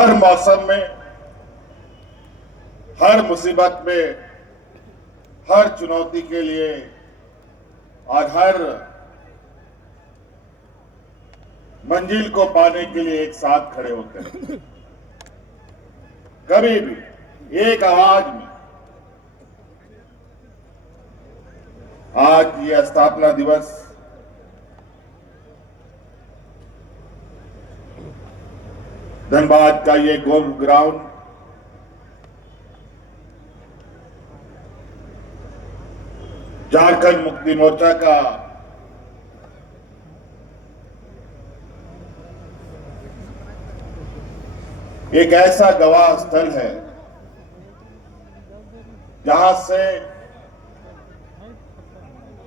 हर मौसम में, हर मुसीबत में, हर चुनौती के लिए और हर मंजिल को पाने के लिए एक साथ खड़े होते हैं। कभी भी एक आवाज में। आज ये स्थापना दिवस धनबाद का ये गोल्फ ग्राउंड झारखंड मुक्ति मोर्चा का एक ऐसा गवाह स्थल है जहां से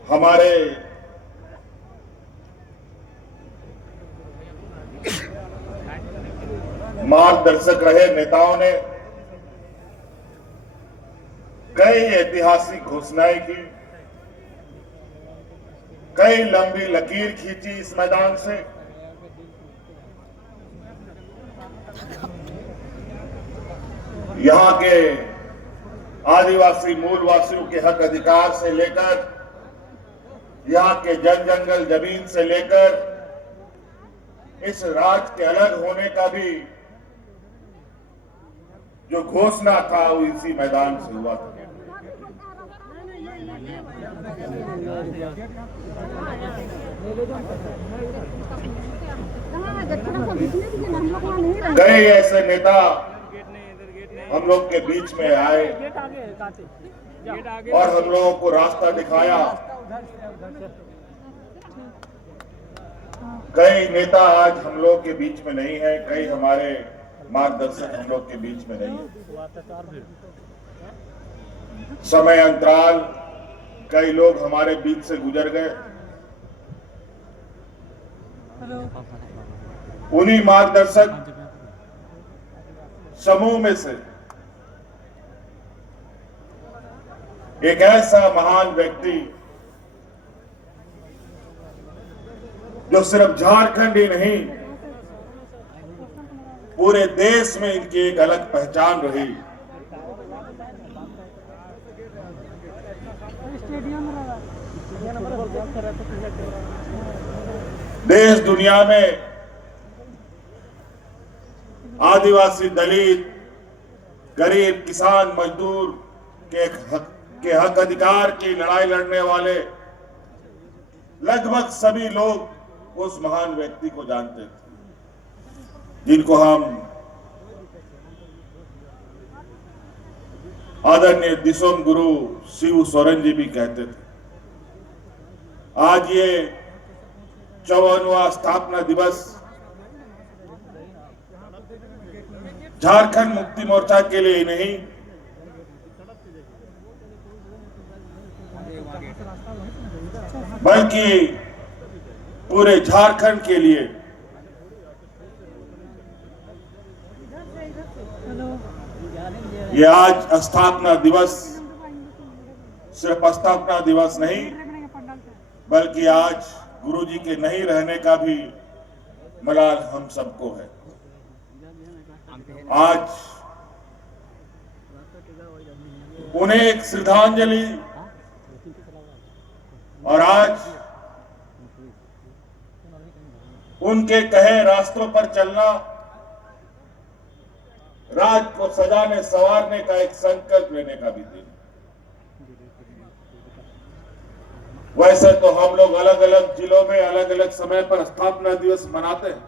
हमारे मार्गदर्शक रहे नेताओं ने कई ऐतिहासिक घोषणाएं की, कई लंबी लकीर खींची इस मैदान से। यहां के आदिवासी मूलवासियों के हक अधिकार से लेकर, यहां के जन जंगल जमीन से लेकर इस राज्य के अलग होने का भी जो घोषणा था वो इसी मैदान से हुआ था। कई ऐसे नेता हम लोग के बीच में आए और हम लोगों को रास्ता दिखाया। कई नेता आज हम लोग के बीच में नहीं है, कई हमारे मार्गदर्शक हम लोग के बीच में नहीं है। समय अंतराल कई लोग हमारे बीच से गुजर गए। उन्हीं मार्गदर्शक समूह में से एक ऐसा महान व्यक्ति जो सिर्फ झारखंड ही नहीं पूरे देश में इनकी एक अलग पहचान रही। देश दुनिया में आदिवासी, दलित, गरीब, किसान, मजदूर के हक अधिकार की लड़ाई लड़ने वाले लगभग सभी लोग उस महान व्यक्ति को जानते थे, जिनको हम आदरणीय दिसोम गुरु शिव सोरेन जी भी कहते थे। आज ये 54वां स्थापना दिवस झारखंड मुक्ति मोर्चा के लिए ही नहीं, बल्कि पूरे झारखंड के लिए ये आज स्थापना दिवस सिर्फ स्थापना दिवस नहीं, बल्कि आज गुरुजी के नहीं रहने का भी मलाल हम सबको है। आज उन्हें एक श्रद्धांजलि और आज उनके कहे रास्तों पर चलना, राज को सजाने संवारने का एक संकल्प लेने का भी दिन। वैसे तो हम लोग अलग अलग जिलों में अलग अलग समय पर स्थापना दिवस मनाते हैं,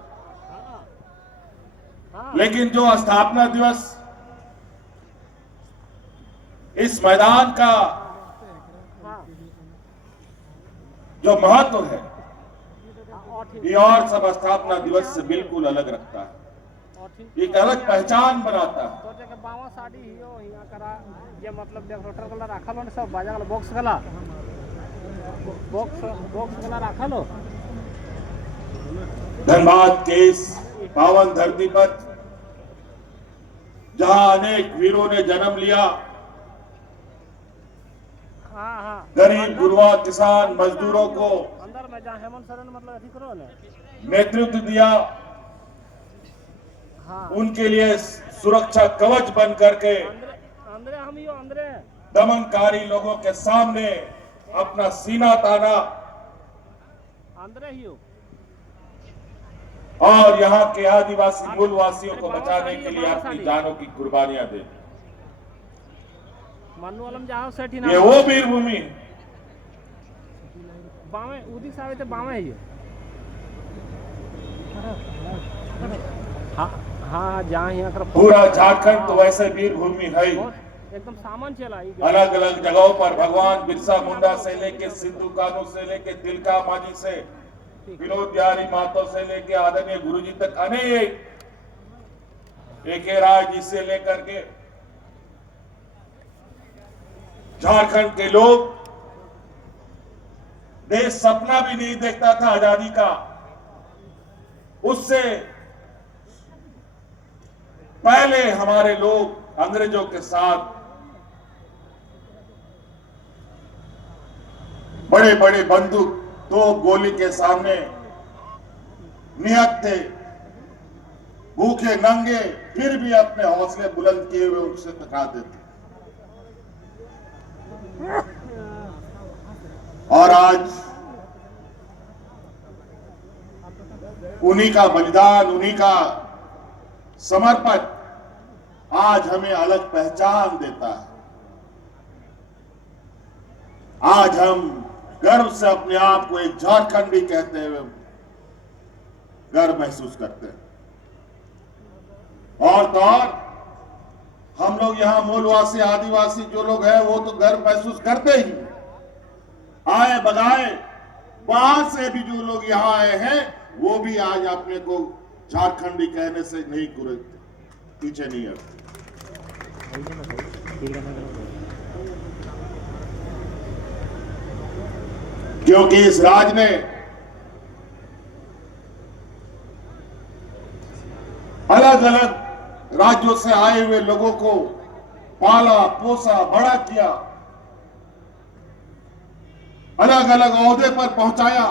लेकिन जो स्थापना दिवस इस मैदान का जो महत्व है, ये और सब स्थापना दिवस से बिल्कुल अलग रखता है, एक अलग पहचान बनाता है। मतलब डेकोरेटर गला राखल हो, सब बाजा गला बॉक्स गला बॉक्स गला राखल हो। धनबाद के इस पावन धरती पर जहां अनेक वीरों ने जन्म लिया, गरीब गुरुआ किसान मजदूरों को अंदर में जहाँ हेमंत सोरेन मतलब अथी करो ना नेतृत्व दिया, हाँ उनके लिए सुरक्षा कवच बन करके अंदरे हम ही हो अंदरे दमनकारी लोगों के सामने अपना सीना ताना अंदरे ही हो और यहाँ के आदिवासी मूलवासियों को बचाने के लिए अपनी जानों की कुर्बानियां दी। मन्नू आलम जाओ सेठी ये वो वीरभूमि बावे उदी सावे तो बावे ही हाँ हाँ जहाँ यहाँ कर पूरा झारखंड तो वैसे वीरभूमि है ही। एकदम सामान चला अलग अलग जगहों पर भगवान बिरसा मुंडा से लेके सिद्धू कानू से लेके तिलका मांझी से विनोद बिहारी महतो से लेके आदरणीय गुरुजी तक अनेक राज जी से लेकर के झारखंड के लोग देश सपना भी नहीं देखता था आजादी का, उससे पहले हमारे लोग अंग्रेजों के साथ बड़े बड़े बंदूक तो गोली के सामने निहत थे, भूखे नंगे, फिर भी अपने हौसले बुलंद किए हुए उनसे टकराते थे। और आज उन्हीं का बलिदान, उन्हीं का समर्पण आज हमें अलग पहचान देता है। आज हम गर्व से अपने आप को एक झारखंडी कहते हुए गर्व महसूस करते हैं। और तो और हम लोग यहाँ मूलवासी आदिवासी जो लोग हैं वो तो गर्व महसूस करते ही, आए बगाए बाहर से भी जो लोग यहाँ आए हैं वो भी आज अपने को झारखंडी कहने से नहीं गुरेजते, पीछे नहीं हटते। क्योंकि इस राज ने अलग अलग राज्यों से आए हुए लोगों को पाला पोसा बड़ा किया, अलग अलग ओहदे पर पहुंचाया।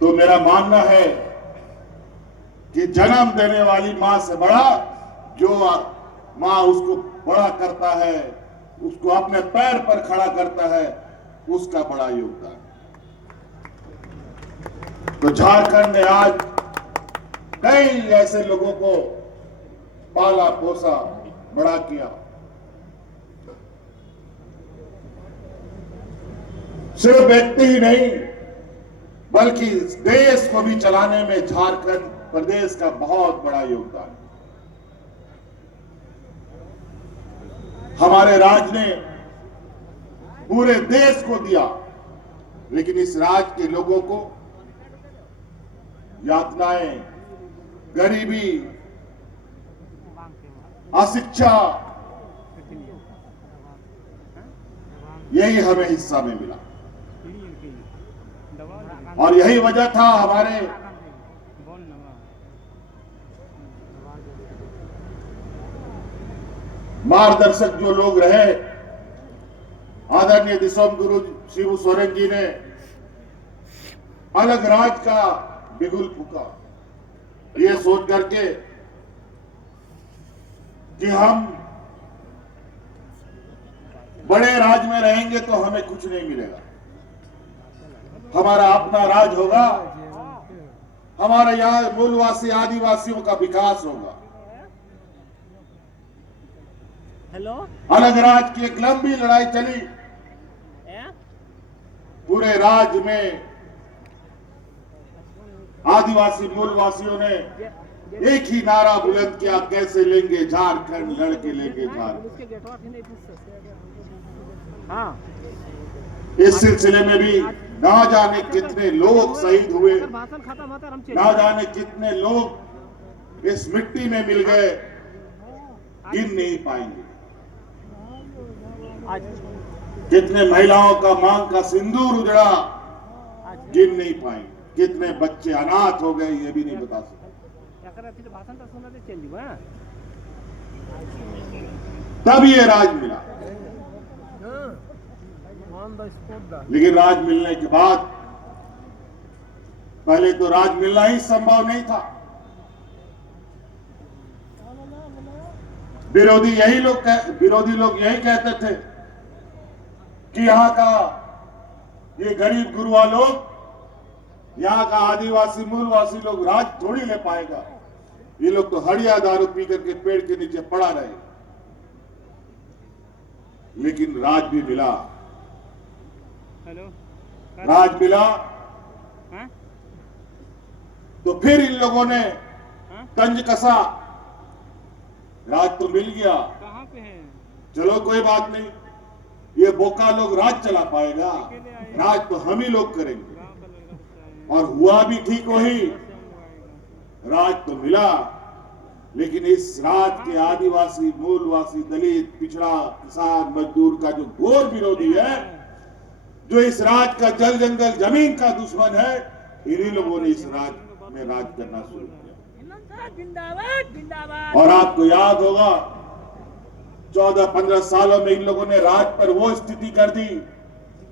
तो मेरा मानना है कि जन्म देने वाली मां से बड़ा जो मां उसको बड़ा करता है, उसको अपने पैर पर खड़ा करता है, उसका बड़ा योगदान। तो झारखंड ने आज कई ऐसे लोगों को पाला पोसा बड़ा किया। सिर्फ व्यक्ति ही नहीं बल्कि देश को भी चलाने में झारखंड प्रदेश का बहुत बड़ा योगदान है। हमारे राज्य ने पूरे देश को दिया, लेकिन इस राज्य के लोगों को यातनाएं, गरीबी, अशिक्षा, यही हमें हिस्सा में मिला। और यही वजह था हमारे मार्गदर्शक जो लोग रहे, आदरणीय दिसोम गुरु शिबू सोरेन जी ने अलग राज का बिगुल फूका, ये सोच करके कि हम बड़े राज में रहेंगे तो हमें कुछ नहीं मिलेगा, हमारा अपना राज होगा, हमारे यहाँ मूलवासी आदिवासियों का विकास होगा। हेलो, अलग राज की एक लंबी लड़ाई चली, पूरे राज्य में आदिवासी मूलवासियों ने एक ही नारा बुलंद किया, कैसे लेंगे झारखंड, लड़के लेंगे झारखंड। हाँ, इस सिलसिले में भी ना जाने कितने लोग शहीद हुए, ना जाने कितने लोग इस मिट्टी में मिल गए, गिन नहीं पाएंगे। कितने महिलाओं का मांग का सिंदूर उजड़ा, गिन नहीं पाएंगे। कितने बच्चे अनाथ हो गए, ये भी नहीं बता सकते। तब ये राज मिला। लेकिन राज मिलने के बाद पहले तो राज मिलना ही संभव नहीं था। विरोधी लोग यही कहते थे कि यहाँ का ये गरीब गुरुआ लोग, यहाँ का आदिवासी मूलवासी लोग राज थोड़ी ले पाएगा, ये लोग तो हड़िया दारू पी करके पेड़ के नीचे पड़ा रहे। लेकिन राज भी मिला। हेलो राज मिला हाँ? तो फिर इन लोगों ने हाँ? तंज कसा। राज तो मिल गया, कहाँ पे है? चलो कोई बात नहीं, ये बोका लोग राज चला पाएगा, राज तो हम ही लोग करेंगे। गाँव का लड़का बच्चा है, और हुआ भी ठीक वही, से हम आएगा। राज तो मिला, लेकिन इस राज के आदिवासी मूलवासी दलित पिछड़ा किसान मजदूर का जो घोर विरोधी है, जो इस राज का जल जंगल जमीन का दुश्मन है, इन्हीं लोगों ने इस राज में राज करना शुरू किया। जिंदाबाद जिंदाबाद। और आपको याद होगा 14-15 सालों में इन लोगों ने राज पर वो स्थिति कर दी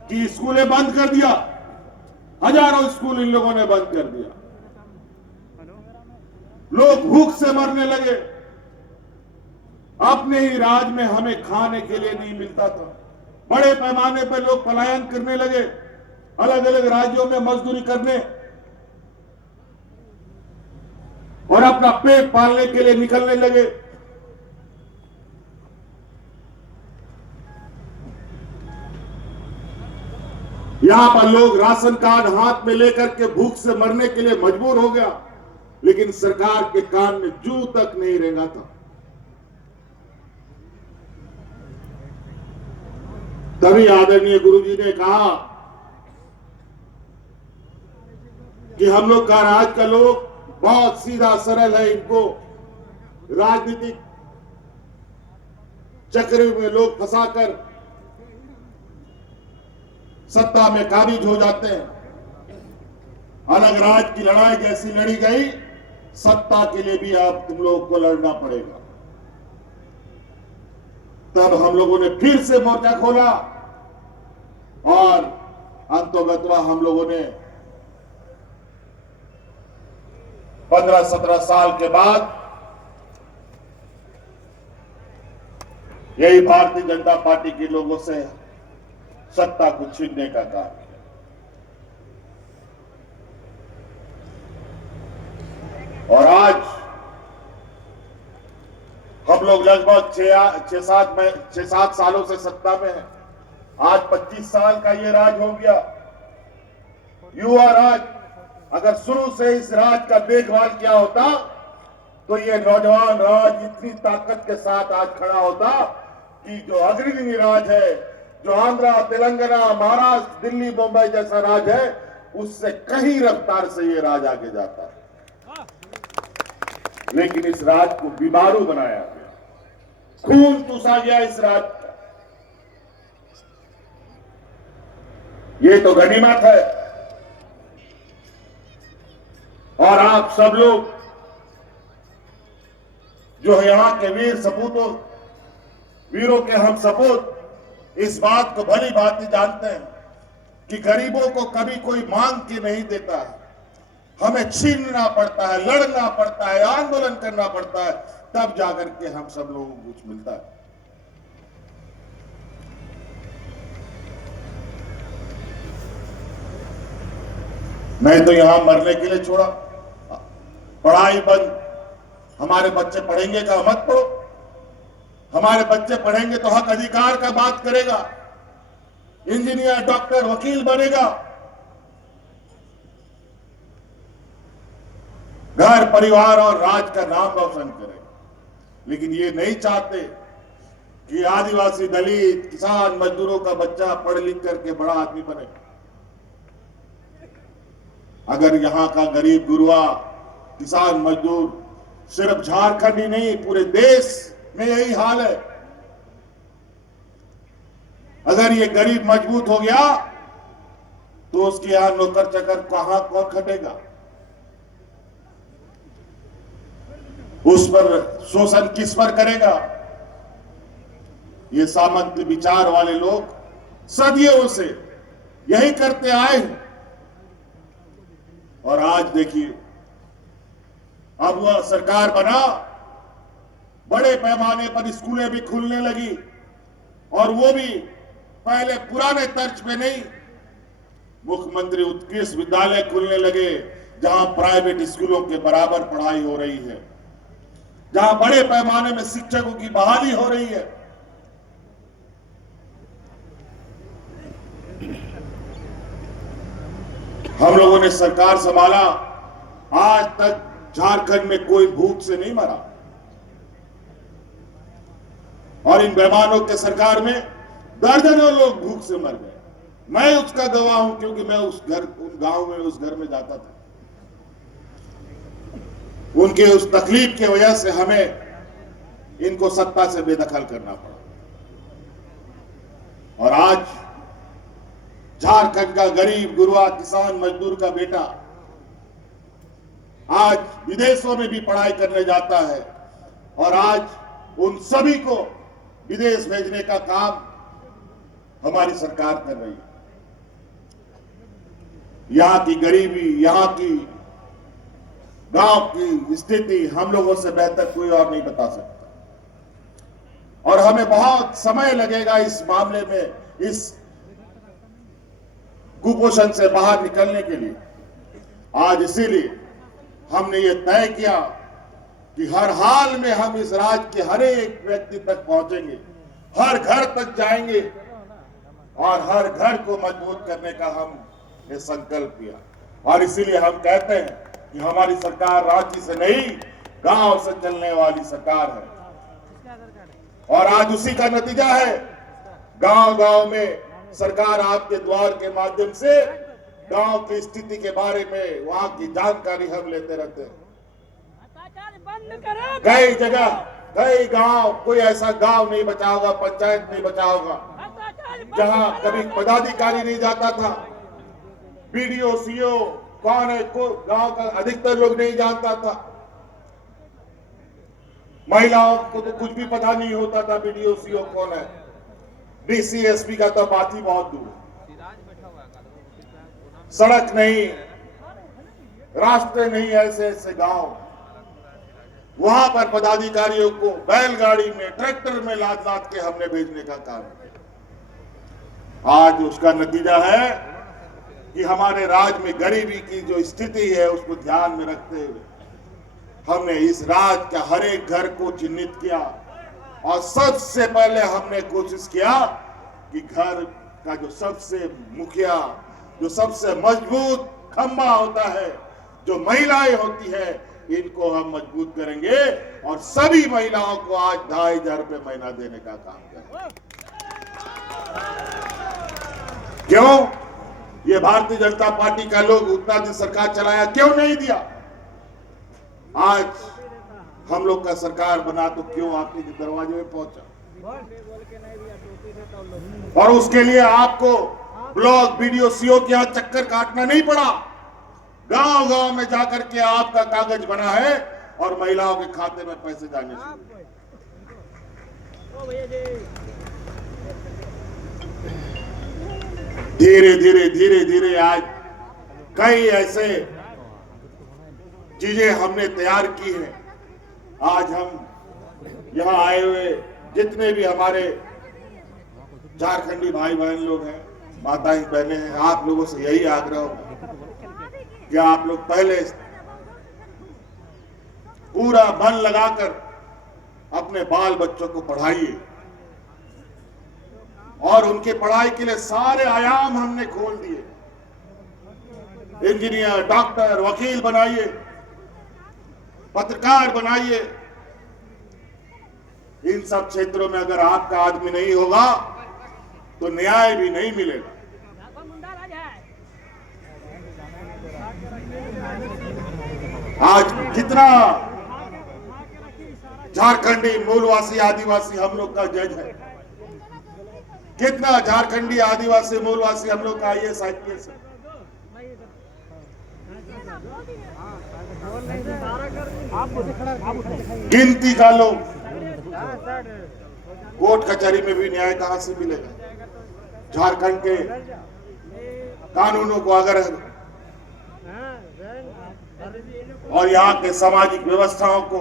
कि स्कूलें बंद कर दिया, हजारों स्कूल इन लोगों ने बंद कर दिया। लोग भूख से मरने लगे, अपने ही राज में हमें खाने के लिए नहीं मिलता था। बड़े पैमाने पर लोग पलायन करने लगे, अलग अलग राज्यों में मजदूरी करने और अपना पेट पालने के लिए निकलने लगे। यहां पर लोग राशन कार्ड हाथ में लेकर के भूख से मरने के लिए मजबूर हो गया, लेकिन सरकार के कान में जू तक नहीं रेंगा था। तभी आदरणीय गुरुजी ने कहा कि हम लोग का राज का लोग बहुत सीधा सरल है, इनको राजनीतिक चक्र में लोग फंसाकर सत्ता में काबिज हो जाते हैं। अलग राज की लड़ाई जैसी लड़ी गई, सत्ता के लिए भी अब तुम लोगों को लड़ना पड़ेगा। तब हम लोगों ने फिर से मोर्चा खोला और अंतोगत्वा हम लोगों ने 15-17 साल के बाद यही भारतीय जनता पार्टी के लोगों से सत्ता को छीनने का काम किया। और आज हम लोग लगभग 6-7 सालों से सत्ता में हैं। आज 25 साल का ये राज हो गया, युवा राज। अगर शुरू से इस राज का देखभाल किया होता तो ये नौजवान राज इतनी ताकत के साथ आज खड़ा होता कि जो अग्रणी राज है, जो आंध्रा, तेलंगाना, महाराष्ट्र, दिल्ली, मुंबई जैसा राज है, उससे कहीं रफ्तार से ये राज आगे जाता है। लेकिन इस राज को बीमारू बनाया गया, खून चूसा गया इस राज का। ये तो गनीमत है। और आप सब लोग जो यहां के वीर सपूतों, वीरों के हम सपूत, इस बात को भली भांति जानते हैं कि गरीबों को कभी कोई मांग के नहीं देता है। हमें छीनना पड़ता है, लड़ना पड़ता है, आंदोलन करना पड़ता है, तब जाकर के हम सब लोगों को कुछ मिलता है। मैं तो यहां मरने के लिए छोड़ा, पढ़ाई बंद। हमारे बच्चे पढ़ेंगे का मत पढ़ो, हमारे बच्चे पढ़ेंगे तो हक अधिकार का बात करेगा, इंजीनियर, डॉक्टर, वकील बनेगा, घर परिवार और राज का नाम रोशन करेगा। लेकिन ये नहीं चाहते कि आदिवासी, दलित, किसान, मजदूरों का बच्चा पढ़ लिख करके बड़ा आदमी बने। अगर यहां का गरीब गुरुआ, किसान, मजदूर, सिर्फ झारखंड ही नहीं पूरे देश में यही हाल है, अगर ये गरीब मजबूत हो गया तो उसके यहां नौकर चाकर कहां कौन खटेगा? उस पर शोषण किस पर करेगा? ये सामंत विचार वाले लोग सदियों से यही करते आए हैं। और आज देखिए अब वह सरकार बना, बड़े पैमाने पर स्कूलें भी खुलने लगी और वो भी पहले पुराने तर्ज पे नहीं, मुख्यमंत्री उत्कृष्ट विद्यालय खुलने लगे जहां प्राइवेट स्कूलों के बराबर पढ़ाई हो रही है, जहां बड़े पैमाने में शिक्षकों की बहाली हो रही है। हम लोगों ने सरकार संभाला, आज तक झारखंड में कोई भूख से नहीं मरा और इन बेईमानों के सरकार में दर्जनों लोग भूख से मर गए। मैं उसका गवाह हूं क्योंकि मैं उस गांव में उस घर में जाता था। उनके उस तकलीफ की वजह से हमें इनको सत्ता से बेदखल करना पड़ा और आज झारखंड का गरीब गुरुआ किसान मजदूर का बेटा आज विदेशों में भी पढ़ाई करने जाता है और आज उन सभी को विदेश भेजने का काम हमारी सरकार कर रही है। यहां की गरीबी, यहां की गांव की स्थिति हम लोगों से बेहतर कोई और नहीं बता सकता और हमें बहुत समय लगेगा इस मामले में, इस कुपोषण से बाहर निकलने के लिए। आज इसीलिए हमने ये तय किया कि हर हाल में हम इस राज्य के हर एक व्यक्ति तक पहुंचेंगे, हर घर तक जाएंगे और हर घर को मजबूत करने का हम ये संकल्प किया। और इसीलिए हम कहते हैं कि हमारी सरकार रांची से नहीं, गांव से चलने वाली सरकार है और आज उसी का नतीजा है। गांव गांव में सरकार आपके द्वार के माध्यम से गांव की स्थिति के बारे में, वहां की जानकारी हम लेते रहते हैं। कई जगह, कई गांव, कोई ऐसा गांव नहीं बचा होगा, पंचायत नहीं बचा होगा जहां कभी पदाधिकारी नहीं जाता था, बीडीओ सीओ कौन है को गांव का अधिकतर लोग नहीं जानता था। महिलाओं को तो कुछ भी पता नहीं होता था बीडीओ सीओ कौन है, डीसी एसपी का तो बात ही बहुत दूर। सड़क नहीं, रास्ते नहीं, ऐसे ऐसे गांव, वहां पर पदाधिकारियों को बैलगाड़ी में, ट्रैक्टर में लाद लाद के हमने भेजने का काम किया। आज उसका नतीजा है कि हमारे राज्य में गरीबी की जो स्थिति है उसको ध्यान में रखते हुए हमने इस राज्य का हर एक घर को चिन्हित किया और सबसे पहले हमने कोशिश किया कि घर का जो सबसे मुखिया, जो सबसे मजबूत खंभा होता है, जो महिलाएं होती है, इनको हम मजबूत करेंगे और सभी महिलाओं को आज 2500 रुपए महीना देने का काम करेंगे। क्यों? ये भारतीय जनता पार्टी का लोग उतना दिन सरकार चलाया, क्यों नहीं दिया? आज हम लोग का सरकार बना तो क्यों आपके दरवाजे में पहुंचा? और उसके लिए आपको ब्लॉक बीडीओ सीओ के यहाँ चक्कर काटना नहीं पड़ा। गांव गांव में जाकर के आपका कागज बना है और महिलाओं के खाते में पैसे जाने चाहिए। धीरे धीरे धीरे धीरे आज कई ऐसे चीजें हमने तैयार की हैं। आज हम यहाँ आए हुए जितने भी हमारे झारखंडी भाई बहन लोग हैं, माताएं बहनें हैं, आप लोगों से यही आग्रह होगा कि आप लोग पहले पूरा मन लगाकर अपने बाल बच्चों को पढ़ाइए और उनके पढ़ाई के लिए सारे आयाम हमने खोल दिए। इंजीनियर, डॉक्टर, वकील बनाइए, पत्रकार बनाइए। इन सब क्षेत्रों में अगर आपका आदमी नहीं होगा तो न्याय भी नहीं मिलेगा। आज कितना झारखंडी मूलवासी आदिवासी हम लोग का जज है, कितना झारखंडी आदिवासी मूलवासी हम लोग का IAS IPS है। गिनती का लोग, कोर्ट कचहरी में भी न्याय कहां से मिलेगा? झारखंड के कानूनों को अगर और यहाँ के सामाजिक व्यवस्थाओं को,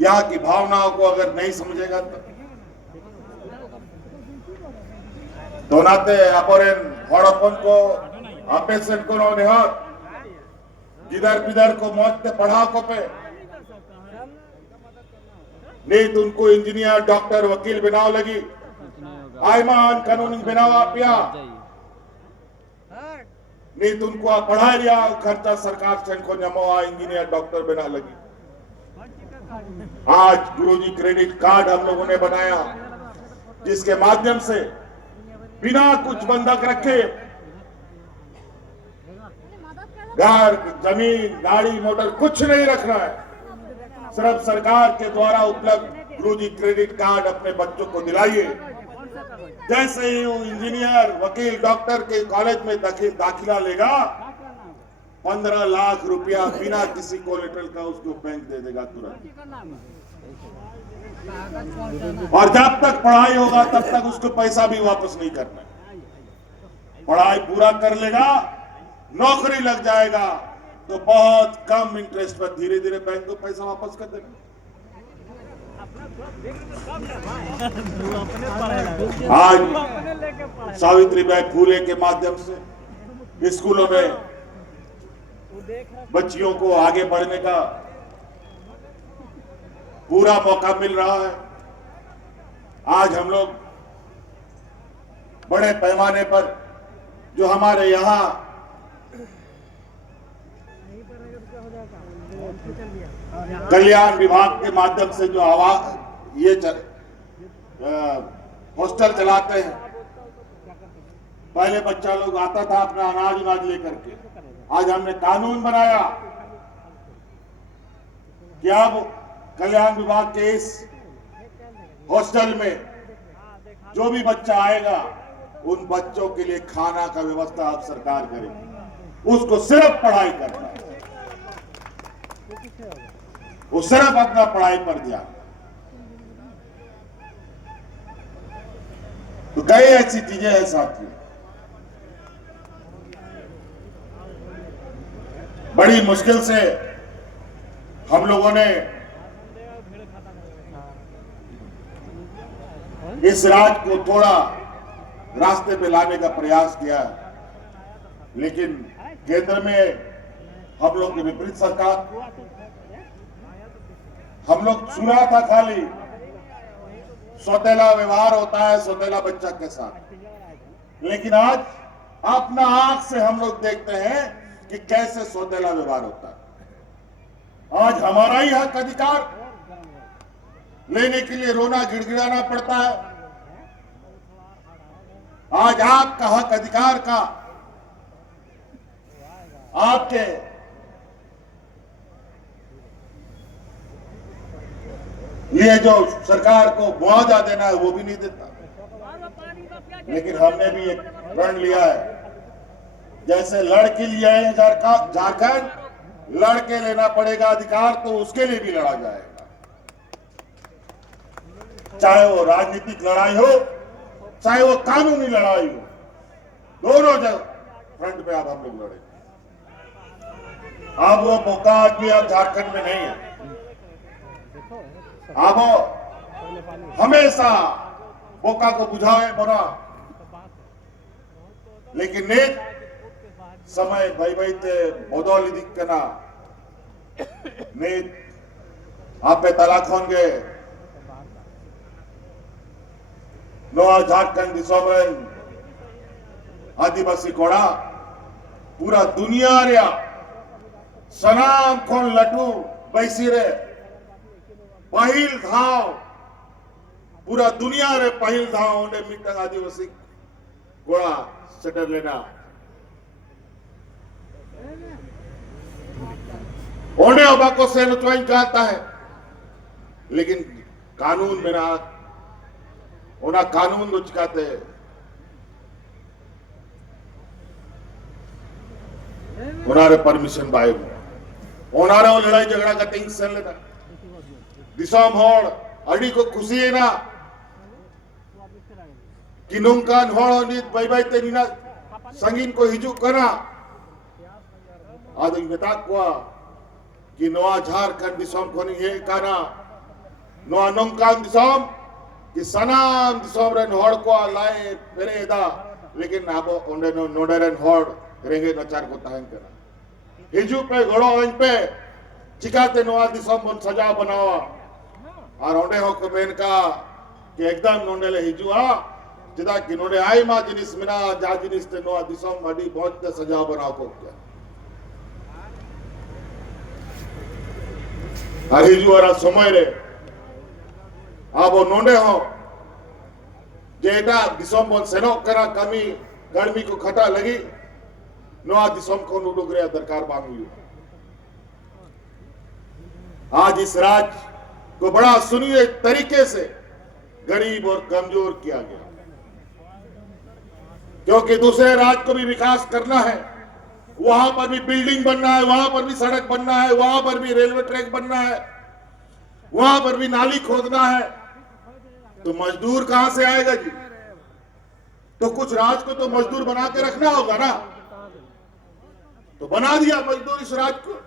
यहाँ की भावनाओं को अगर नहीं समझेगा तो नाते अपोरेन हड़पन को अपेसन को नेहर जिधर पिधर को मौत पढ़ा को पे नहीं तो उनको इंजीनियर डॉक्टर वकील बनाव लगी आयमान कानूनी बनाव आपिया नहीं तो उनको पढ़ाई लिया खर्चा सरकार से इनको जमा इंजीनियर डॉक्टर बना लगी। आज गुरुजी क्रेडिट कार्ड हम लोगों ने बनाया जिसके माध्यम से बिना कुछ बंधक रखे घर जमीन गाड़ी मोटर कुछ नहीं रखना है, सिर्फ सरकार के द्वारा उपलब्ध गुरुजी क्रेडिट कार्ड अपने बच्चों को दिलाइए। जैसे ही वो इंजीनियर वकील डॉक्टर के कॉलेज में दाखिला लेगा 15 लाख रुपया बिना किसी कोलेटरल का उसको बैंक दे देगा तुरंत। और जब तक पढ़ाई होगा तब तक उसको पैसा भी वापस नहीं करना। पढ़ाई पूरा कर लेगा नौकरी लग जाएगा तो बहुत कम इंटरेस्ट पर धीरे धीरे बैंक को पैसा वापस कर देगा। आज सावित्रीबाई फूले के माध्यम से स्कूलों में बच्चियों को आगे बढ़ने का पूरा मौका मिल रहा है। आज हम लोग बड़े पैमाने पर जो हमारे यहाँ कल्याण विभाग के माध्यम से जो ये हॉस्टल चलाते हैं, पहले बच्चा लोग आता था अपना अनाज लेकर के, आज हमने कानून बनाया कि अब कल्याण विभाग के इस हॉस्टल में जो भी बच्चा आएगा उन बच्चों के लिए खाना का व्यवस्था अब सरकार करेगी। उसको सिर्फ पढ़ाई करना है, वो सिर्फ अपना पढ़ाई पर ध्यान। तो कई ऐसी चीजें हैं साथियों, बड़ी मुश्किल से हम लोगों ने इस राज्य को थोड़ा रास्ते पे लाने का प्रयास किया, लेकिन केंद्र में हम लोग की विपरीत सरकार, हम लोग सुना था खाली सौतेला व्यवहार होता है सौतेला बच्चा के साथ, लेकिन आज अपना आंख से हम लोग देखते हैं कि कैसे सौतेला व्यवहार होता है। आज हमारा ही हक अधिकार लेने के लिए रोना गिड़गिड़ाना पड़ता है। आज आपका हक अधिकार का आपके लिए जो सरकार को मुआवजा देना है वो भी नहीं देता। लेकिन हमने भी एक रण लिया है, जैसे लड़के लिया है झारखंड, लड़के लेना पड़ेगा अधिकार तो उसके लिए भी लड़ा जाएगा, चाहे वो राजनीतिक लड़ाई हो चाहे वो कानूनी लड़ाई हो, दोनों जगह फ्रंट पे अब हम लोग लड़े। अब वो मौका आदमी अब झारखंड में नहीं है, अब हमेशा मौका को बुझावे बना, लेकिन नेक समय भाई भाई ते बदौली दिक्कना नेक आपे तलाक होंगे नोआ झारखंड दिसोमन आदिवासी कोड़ा पूरा दुनिया रे सनाम खोन लटू बैसी रे पहिल धाव पूरा दुनिया रे पहिल धाव ओंडे मिटंग आदिवासी कोड़ा सेटर लेना ओंडे ओबा को सेन चोइन चाहता है, लेकिन कानून में ना ओना कानून को चिकाते ओनारे परमिशन बाय ओनारे वो लड़ाई झगड़ा का तीन सेन लेना दिशा मोड़ अड़ी को खुशी है ना कि नौकान होड़ नित बाई बाई ते नीना संगीन को हिजू करा आदमी बता को कि नोआ झारखंड दिसोम को नहीं है काना नोआ नोंकान दिसोम कि सनाम दिसोम रेन हड़ को लाए पेरे दा लेकिन अब ओंडे नोडे रेन हड़ रेंगे नचार को ताहन करा हिजू पे गड़ो इन पे चिकाते नोआ दिसोम बन सजा बनावा और ओंडे हो को मेन का कि एकदम नोंडे ले हिजू आ जिदा कि नोडे आई मा जिनिस मिना जा जिनिस ते नोआ दिसोम अडी बहुत ते सजा बनाओ को क्या और हिजू और समय रे अब नोंडे हो जेटा दिसोम बन सेनो करा कमी गर्मी को खटा लगी नोआ दिसोम को नुडुगरे दरकार बांगी आज इस राज्य को बड़ा सुनिए तरीके से गरीब और कमजोर किया गया क्योंकि दूसरे राज्य को भी विकास करना है वहां पर भी बिल्डिंग बनना है वहां पर भी सड़क बनना है वहां पर भी रेलवे ट्रैक बनना है वहां पर भी नाली खोदना है तो मजदूर कहां से आएगा जी तो कुछ राज्य को तो मजदूर बना के रखना होगा ना तो बना दिया मजदूर इस राज्य को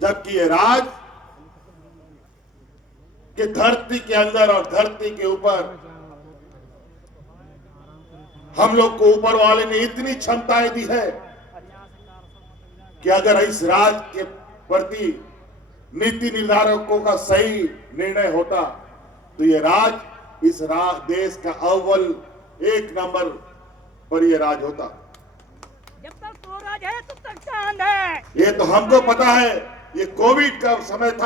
जबकि ये राज्य कि धरती के अंदर और धरती के ऊपर हम लोग को ऊपर वाले ने इतनी क्षमताएं दी है कि अगर इस राज्य के प्रति नीति निर्धारकों का सही निर्णय होता तो ये राज्य इस देश का अव्वल एक नंबर पर ये राज होता। जब तक तो राज है तब तक चांद है। ये तो हमको पता है ये कोविड का समय था